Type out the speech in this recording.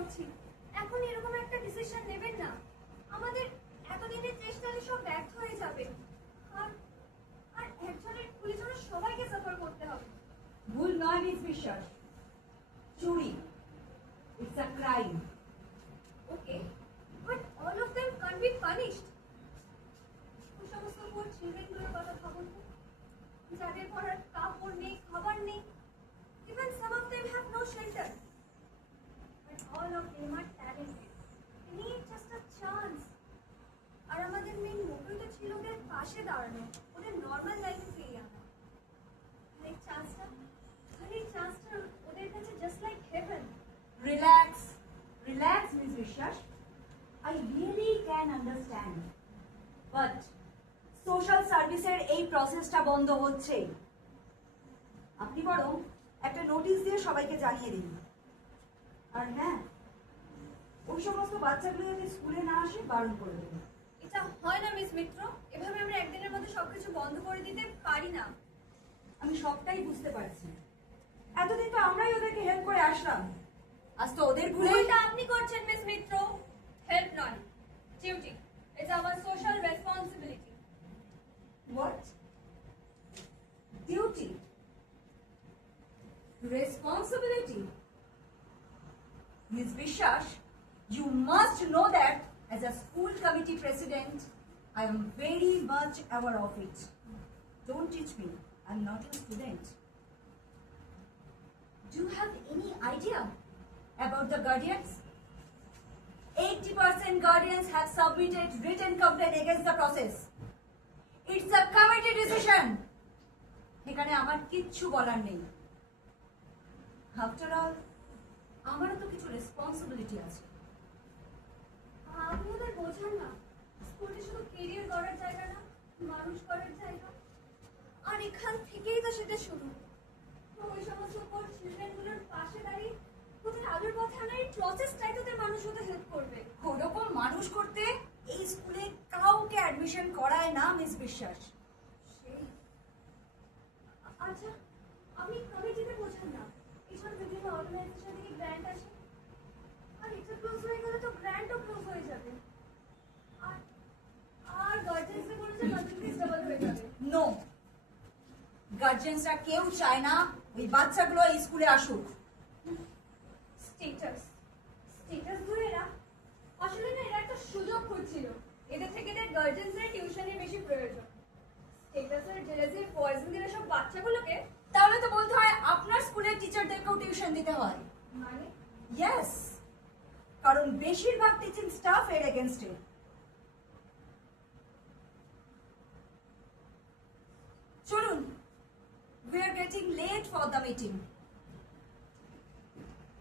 করছি, এখন এরকম একটা ডিসিশন নেবেন না। আমাদের এতদিনের চেষ্টালে সব ব্যর্থ হয়ে যাবে। আর আর একজনের ভুলের জন্য সবাইকে সাফার করতে হবে। ভুল নয় মিস বিশ্বাস, চুরি। It's a crime. Okay, but all of them can be punished. ওই সমস্ত পোর চিলড্রেনগুলোর কথা ভাবুন তো, যাদের পড়ার কাপড় নেই, খাবার নেই। Even some of them have no shelter. But all of them are talented. They need just a chance. আর আমাদের মেইন মোটিভ তো ছিল ওদের পাশে দাঁড়ানো, ওদের নর্মাল লাইফে ফিরিয়ে আনা। খালি চান্সটা ওদের কাছে just like haven. Relax, relax miss বিশ্বাস। I really can understand. But social সার্ভিসের এই প্রসেসটা বন্ধ হচ্ছে। আপনি বরং একটা নোটিশ দিয়ে সবাইকে জানিয়ে দিন। আর হ্যাঁ, ওই সমস্ত বাচ্চাগুলো যদি স্কুলে না আসে বারণ করে দেবেন। এটা হয় না মিস মিত্র, এভাবে আমরা একদিনের মধ্যে সবকিছু বন্ধ করে দিতে পারি না। আমি সবটাই বুঝতে পারছি। এতদিন তো আমরাই ওদেরকে হেল্প করে আসলাম, আজ তো ওদের ভুলে। ভুলটা আপনি করছেন মিস মিত্র, হেল্প নয়, duty. It's hour social responsibility. What? Duty. Responsibility. Ms. Vishas, you must know that as a school committee president, I am very much aware of it. Don't teach me. I'm not a student. Do you have any idea about the guardians? 80% guardians have submitted written complaint against the process. It's a committee decision. এখানে আমার কিচ্ছু বলার নেই। After all আমারও তো কিছু responsibility আছে। আপনি ওদের বোঝান না, স্কুলটি শুধু কেরিয়ার করার জায়গা না, মানুষ করার জায়গা। আর এখান থেকেই তো সেটা শুরু। তো ওই সমস্ত পোর চিলড্রেনগুলোর পাশে দাঁড়িয়ে ওদের আলোর পথে আনার এই প্রসেসটাই তোদের মানুষ হতে হেল্প করবে। ওরকম মানুষ করতে এই স্কুলে কাউকে অ্যাডমিশন করায় না মিস বিশ্বাস। সেই আচ্ছা, আপনি কমিটিতে বোঝান না, এসব বিভিন্ন অর্গানাইজেশন থেকে গ্র্যান্ট আসে। আর এটা ক্লোজ হয়ে গেলে তো গ্র্যান্টও ক্লোজ হয়ে যাবে। আর আর গার্জেন্সে বলেছে বাজেট ফিস ডাবল হয়ে যাবে। নো, গার্জেন্সরা কেউ চায় না ওই বাচ্চাগুলো এই স্কুলে আসুক। স্টেটাস ধরে এরা আসলে না, এরা একটা সুযোগ খুঁজছিল। এদের থেকে এদের গার্জেন্সের টিউশনের বেশি প্রয়োজন। স্টেটাসের জেলাসি পয়জন দিলে সব বাচ্চাগুলোকে। তাহলে তো বলতে হয় আপনার স্কুলের টিচারদেরকেও টিউশন দিতে হয়। মানে ইয়েস, কারণ বেশিরভাগ টিচিং স্টাফ এর এগেনস্টে। চলুন, we are getting late for the meeting.